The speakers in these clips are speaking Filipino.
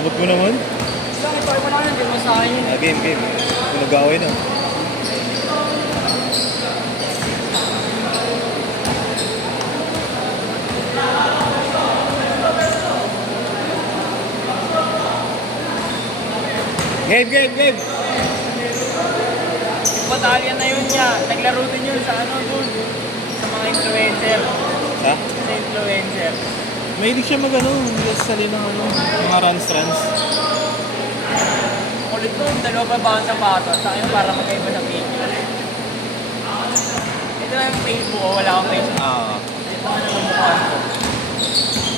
Abot mo naman. Bakit pa mo na yun? Hindi mo sa akin yun. Game. Kung nag-away na. Game! Batalyan na yun niya. Naglaro din yun sa ano doon. Sa mga influencer. Ha? Sa influencer. Mahilig siya mag-sali ng mga runs. Kulit doon, dalawa pa ba ang sapatos? Sa akin para magkaiba na picture. Ito lang yung Facebook ko, wala akong Facebook. Ito na lang mukhaan ko.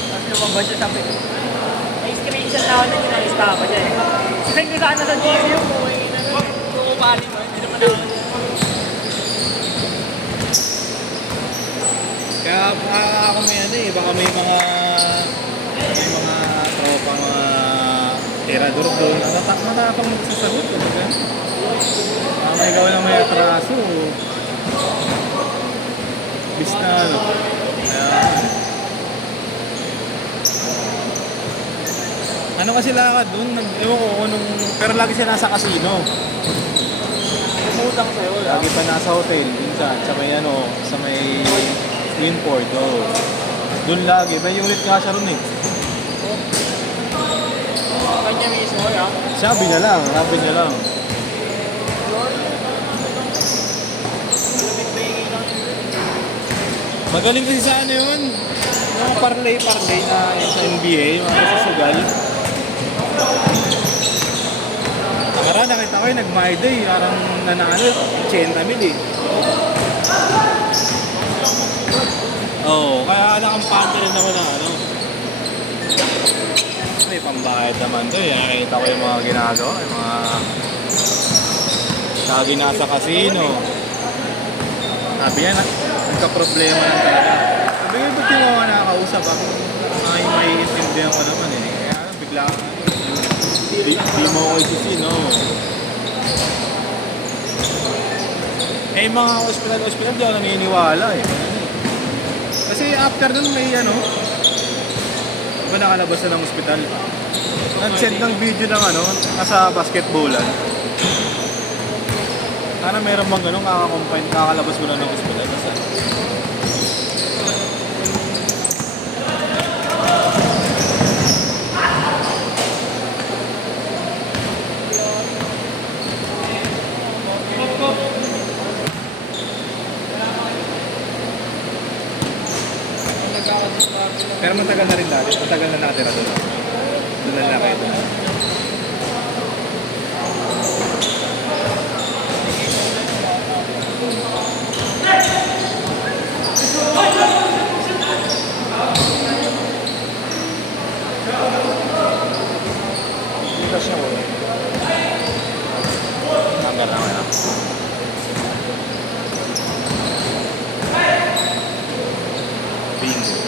Tapos lumabas siya sa Facebook. May screenshot na ako na ginalista pa siya eh. Send ko sana sa GC yung buhay na kumupali mo. Hindi naman ako. Kaya ako baka may mga tropang mga tirador doon. Natakang magsasagot. May ikaw lang may atraso. Bis na ano kasi lakad doon, ewan ko nung, pero lagi siya nasa casino. Umutang sa'yo. Lagi pa nasa hotel, minsan, sa may Winport, doon lagi, may unit nga siya ron eh. Kanya mismo, ya. Sabi niya lang. Magaling kasi sa ano yun, yung parlay na sa NBA, yung mga susugal. Nakara, nakita ko yung nag-my day, parang nanalo, 80 mil eh. Oo, kaya nakampante rin naman na ano. May pambayad naman to eh, nakita ko yung mga ginagawa, yung mga lagi nasa casino. Sabi niya, nagka-problema lang talaga. Sabi niya, ba't yung mga nakakausap ako? Ay, may intindihan ko naman eh. Kaya bigla ka di mo ko isusin, no? Eh, mga hospital, di ako naniniwala eh. Kasi after nun may ba nakalabas na ng hospital? Nag-send ng video ng nasa basketballan. Sana meron bang kakakalabas mo na ng hospital. Pero matagal na rin dati. Matagal na nakatira doon. Doon na lang kayo doon. Dito siya ko. Hanggang naman ako. Bingo.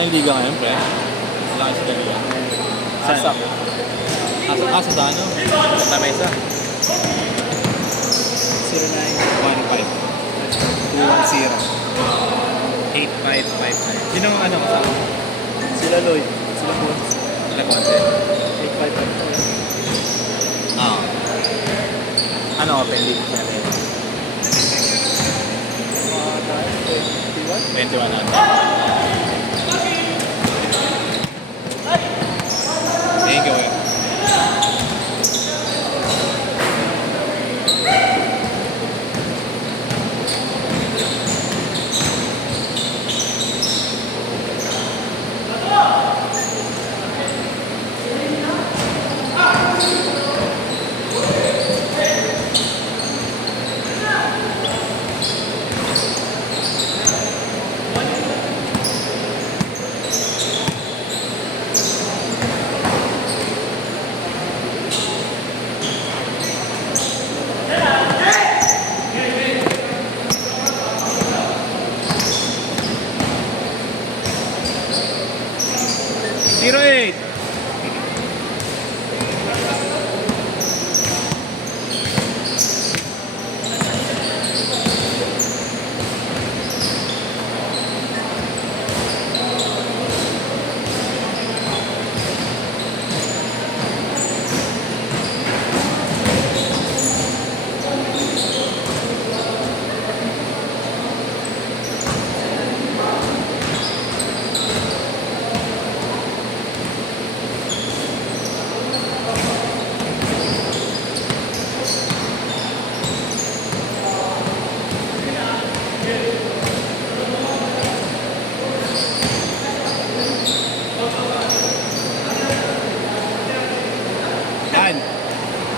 Hindi ka ngayon, pre? Wala kayo sa dalawa. Saan? Sa Dano? Sa mesa? 0915-210-8555. Sino ang kasama? Sila Lloyd. Sila Bones. Sila Conte? 855. Ano open league siya? 21 natin. Thank you.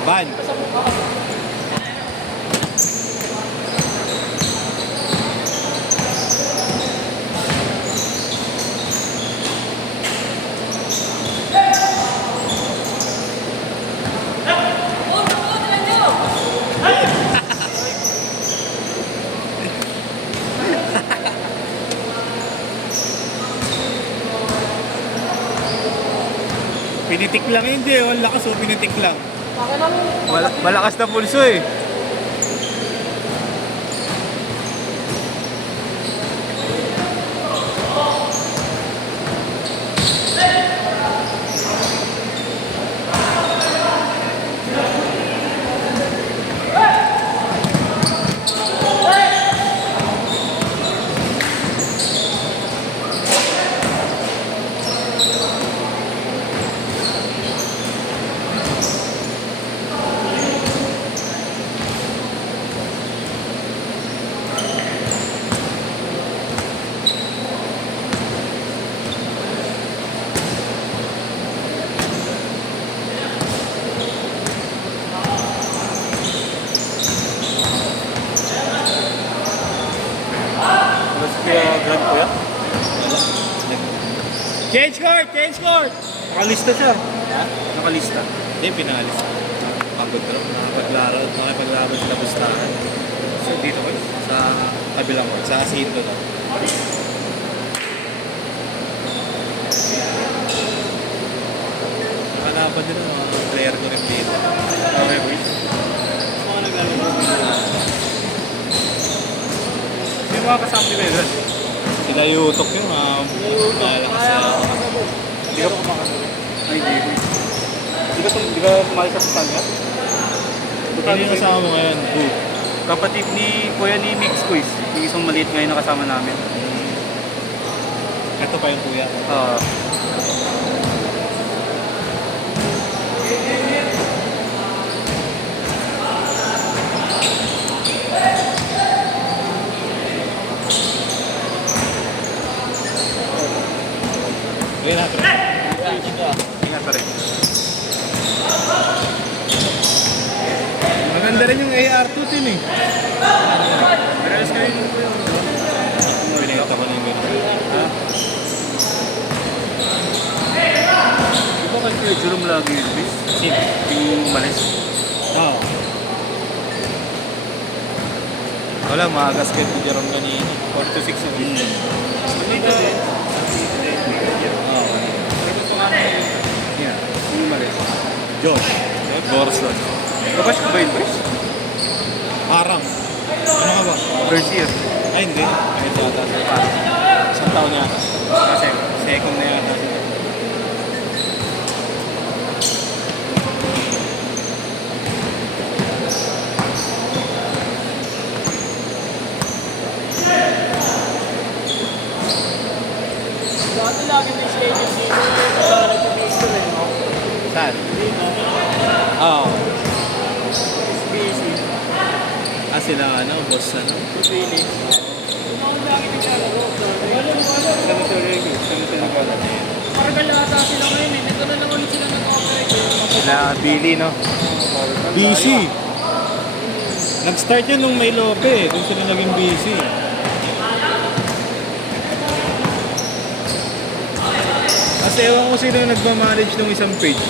Van. Pinitik lang hindi, ang lakas o pinitik lang. Malakas na pulso eh. Change court! Change court! Nakalista siya. Ha? Nakalista. Hindi, pinalis. Pag-drop. Makipaglaban sila bustahan. So, dito ko. Sa kabilang court, sa Asinto na. Nakalaban din ang mga player ko rin dito. Okay, boys. Mga naglalaro. Sino yung mga kasama nila yun? Sila yutok yung malakas Kaya na. ako makasabot. Hindi ka makasabot. Ay, hindi. Hindi ka sumali sa Putanya? Hindi yung kasama mo ngayon, who? Kapatid ni Kuya ni Mix Quiz. Yung isang maliit ngayon na kasama namin. Ito pa yung kuya. Kaya na, pre. Ingat pa rin. Maganda rin yung AR2 tin eh. Pero kayo yung Kuya. Pinigat ako ng gano'n. Ha? Di ba kay Kuya Jerome lagi yung bis? Sino? Yung umalis? Oo. Wala, maagas kayo si Jerome kanina. 4 to 6 yung Dito din. Oo. Ito pa nga Yeah. yung umalis. Josh. Borson. Kabash ko ba yun, Chris? Parang. Ano ka ba? First year. Ay, hindi. Ay, ito ata. Isang taon yata. Kasi second na yata sila. Dati lagi may schedule dito. Kasama nag-base eh, no? Saan? Dito. Oo. Busy. Sila ano, boss ano. Pupili. Ang lagi naglalaro. Sa Monterrey, sa Monterrey. Parang ata sila ngayon eh. Ito na lang ulit sila nag-operate. Sila Billy, no? Busy. Nag-start yun nung may Lope eh. Doon sila naging busy. Kasi ewan ko sino nagmamanage ng isang page.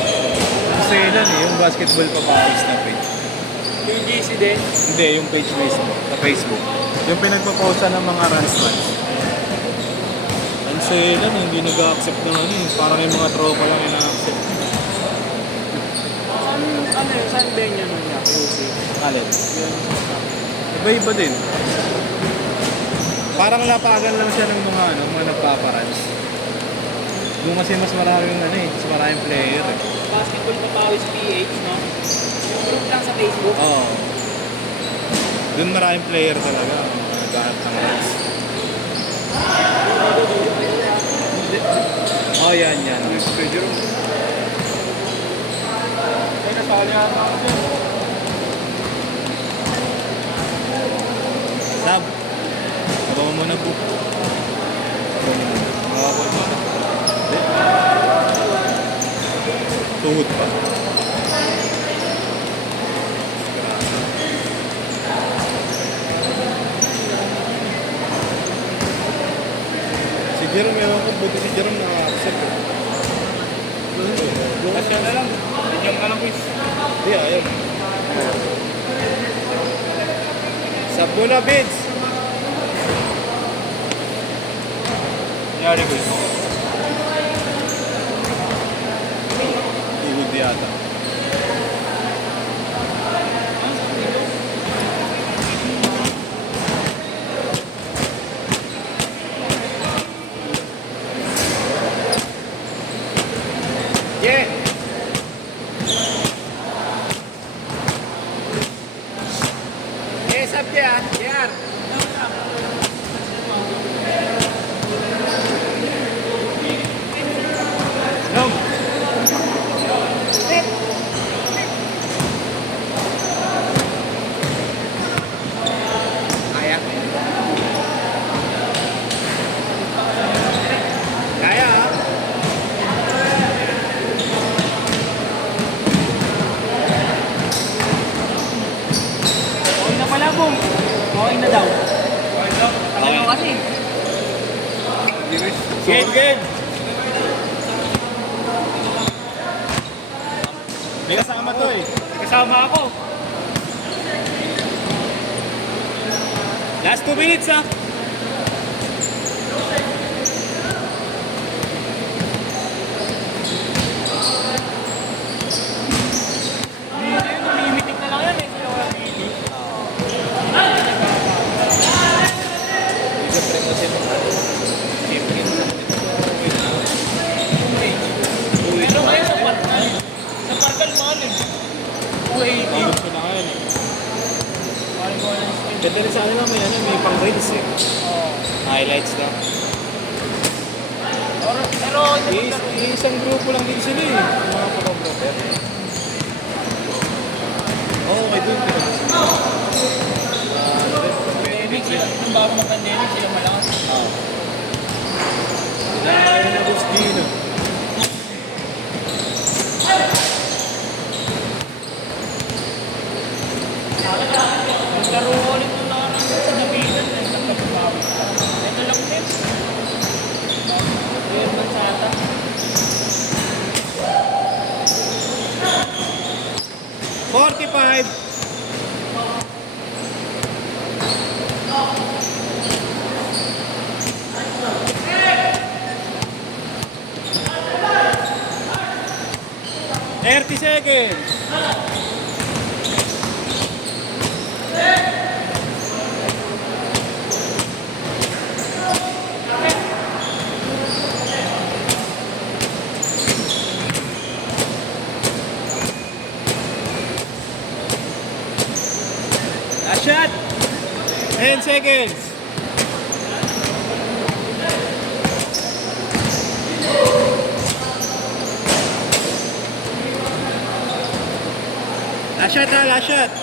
Kasi yan eh, yung basketball papawis na page. Yung GC din. Hindi, yung page mismo, sa Facebook. Yung pinagpaposta ng mga runs. Ang selan, hindi nag-accept ng ano eh. Parang yung mga tropa lang ina-accept. Saan, ano yun? Saan venue nun niya? QC. Alin? Yun. Iba-iba din. Parang lapagan lang siya ng mga ano, mga nagpaparans. Doon kasi mas maraming ano eh, mas maraming player eh. Basketball Papawis PH, no? Yung group lang sa Facebook. Oo. Doon maraming player talaga. Naghanap ng runs. Oh, yan. Kuya Jerome. Ay, nasali yan ako dyan. Sab. Baba mo muna po. Makakapag mo. Tuhod pa. Jerome, ewan ko, buti si Jerome naka-accept. Kasi na lang. Medium na lang, quiz. Hindi, ayaw. Sab muna, Vince. Nangyari, quiz. Ihod yata. Yeah! Yes, up there. Yeah. No! Kaya. Kaya, ah. Okay na pala, boom. Okay na daw. Tagal mo kasi. Game, game. May kasama to eh. Kasama ako. Last 2 minutes ah. Limiting na lang yan eh. Sila wala pili. Siyempre kasi siyempre Pero ngayon sa Pargal. Sa Pargal, mahal eh. 280. gusto na ngayon eh. Mahal ko lang skin. Ganda rin sa akin may ano, may pang reels eh. Oo. Highlights lang. Pero Isang grupo lang din sila eh. Yung mga photographer. Oo, may doon. pandemic sila. Nung bago mag-pandemic sila malakas. Ayaw na Boss Gino. Naglaro ulit nung nakarang sa Davidan. Nagkakababawi. Ito lang din. Weird man sa ata. $30 seconds. Last shot. 10 seconds. Last shot na, last shot.